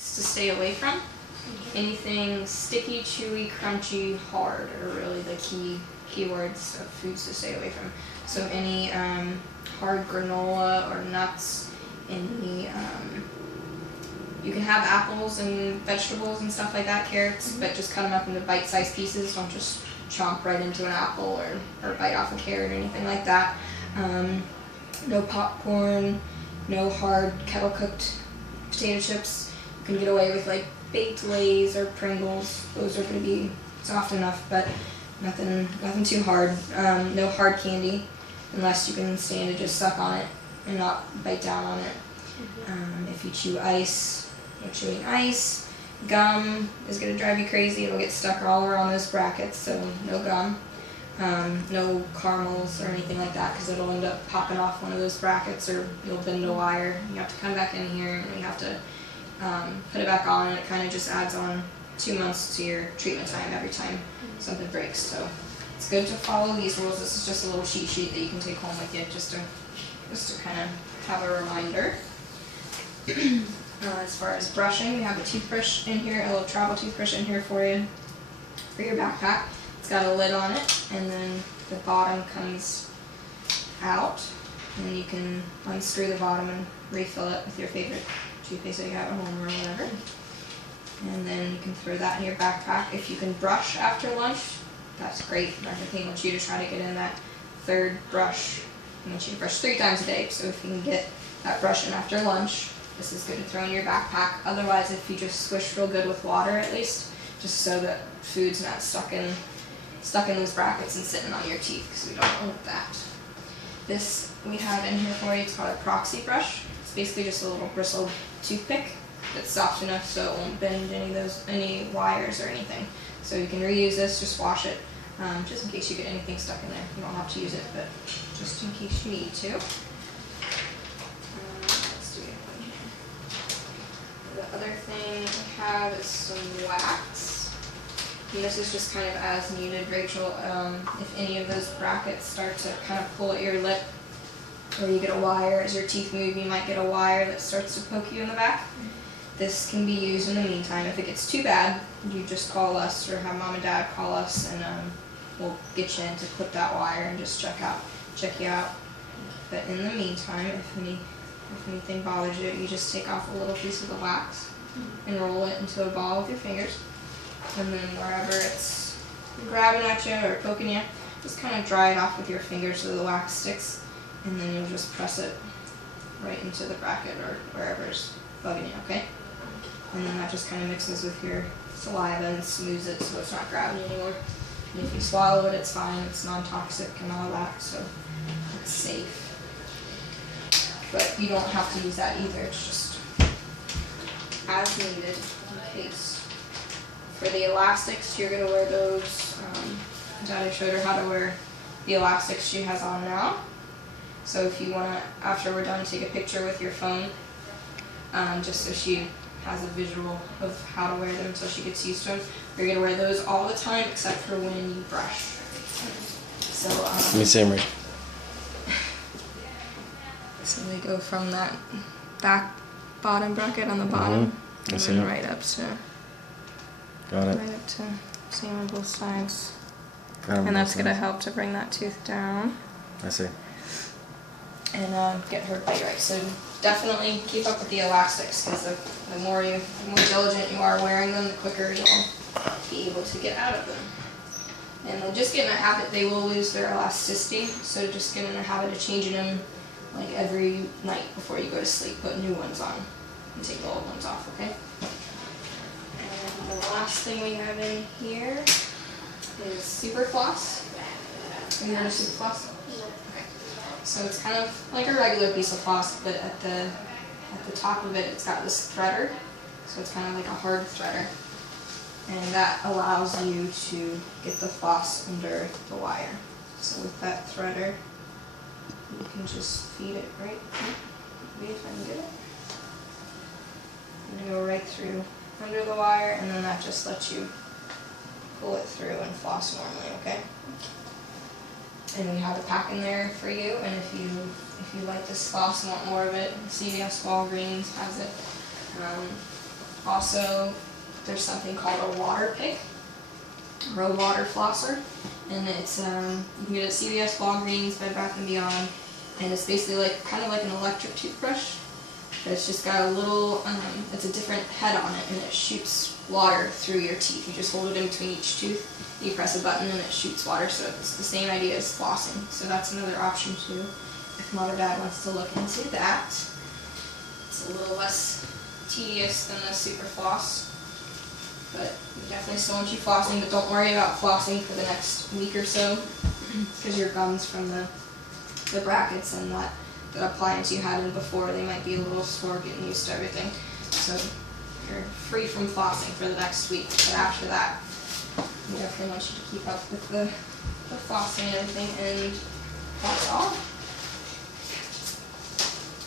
To stay away from. Anything sticky, chewy, crunchy, hard are really the keywords of foods to stay away from. So any hard granola or nuts, any you can have apples and vegetables and stuff like that, carrots, but just cut them up into bite-sized pieces. Don't just chomp right into an apple or bite off a carrot or anything like that. No popcorn, no hard kettle-cooked potato chips. You can get away with like baked Lay's or Pringles. Those are going to be soft enough, but nothing too hard. No hard candy, unless you can stand to just suck on it and not bite down on it. If you chew ice, no chewing ice. Gum is going to drive you crazy. It'll get stuck all around those brackets, so no gum. No caramels or anything like that, because it'll end up popping off one of those brackets, or you'll bend a wire. You have to come back in here and you have to put it back on, and it kind of just adds on 2 months to your treatment time every time something breaks. So it's good to follow these rules. This is just a little cheat sheet that you can take home with you, just to kind of have a reminder. As far as brushing, we have a toothbrush in here, a little travel toothbrush in here for you, for your backpack. It's got a lid on it, and then the bottom comes out, and you can unscrew the bottom and refill it with your favorite toothpaste that you have at home or whatever. And then you can throw that in your backpack. If you can brush after lunch, that's great. Dr. King wants you to try to get in that third brush. He wants you to brush 3 times a day, so if you can get that brush in after lunch, this is good to throw in your backpack. Otherwise, if you just squish real good with water at least, just so that food's not stuck in those brackets and sitting on your teeth, because we don't want that. This we have in here for you, it's called a proxy brush. It's basically just a little bristled toothpick that's soft enough so it won't bend any wires or anything. So you can reuse this, just wash it, just in case you get anything stuck in there. You don't have to use it, but just in case you need to. Let's do it one here. The other thing we have is some wax. And this is just kind of as needed, Rachel. If any of those brackets start to kind of pull at your lip, or you get a wire, as your teeth move, you might get a wire that starts to poke you in the back. This can be used in the meantime. If it gets too bad, you just call us or have mom and dad call us, and we'll get you in to clip that wire and just check you out. But in the meantime, if anything bothers you, you just take off a little piece of the wax and roll it into a ball with your fingers. And then wherever it's grabbing at you or poking you, just kind of dry it off with your fingers so the wax sticks, and then you'll just press it right into the bracket or wherever's bugging you, okay? And then that just kind of mixes with your saliva and smooths it so it's not grabbing you anymore. And if you swallow it, it's fine. It's non-toxic and all that, so it's safe. But you don't have to use that either. It's just as needed in case. For the elastics, you're going to wear those. Daddy showed her how to wear the elastics she has on now. So if you want to, after we're done, take a picture with your phone, just so she has a visual of how to wear them so she gets used to them. You're going to wear those all the time except for when you brush. So, let me see them right. So they go from that back bottom bracket on the bottom, and then right up to... Got it. Right up to same on both sides. And that's going to help to bring that tooth down. I see. And get her bite right. So definitely keep up with the elastics, because the more diligent you are wearing them, the quicker you'll be able to get out of them. And they'll just get in a habit, they will lose their elasticity, so just get in a habit of changing them like every night before you go to sleep. Put new ones on and take the old ones off, okay? The last thing we have in here is Super Floss. Have you heard of Super Floss? Okay. So it's kind of like a regular piece of floss, but at the top of it, it's got this threader. So it's kind of like a hard threader. And that allows you to get the floss under the wire. So with that threader, you can just feed it right here. Maybe if I can get it. And go right through under the wire, and then that just lets you pull it through and floss normally, okay? And we have a pack in there for you, and if you like this floss and want more of it, CVS Walgreens has it. Also, there's something called a water pick, or a water flosser, and it's you can get it at CVS, Walgreens, Bed Bath & Beyond, and it's basically like kind of like an electric toothbrush, but it's just got a little, it's a different head on it, and it shoots water through your teeth. You just hold it in between each tooth, you press a button, and it shoots water, so it's the same idea as flossing. So that's another option too, if mom or dad wants to look into that. It's a little less tedious than the super floss, but we definitely still want you flossing, but don't worry about flossing for the next week or so, because your gums from the brackets and that appliance you had in before, they might be a little sore getting used to everything. So you're free from flossing for the next week, but after that, we definitely want you to keep up with the flossing and everything, and that's all.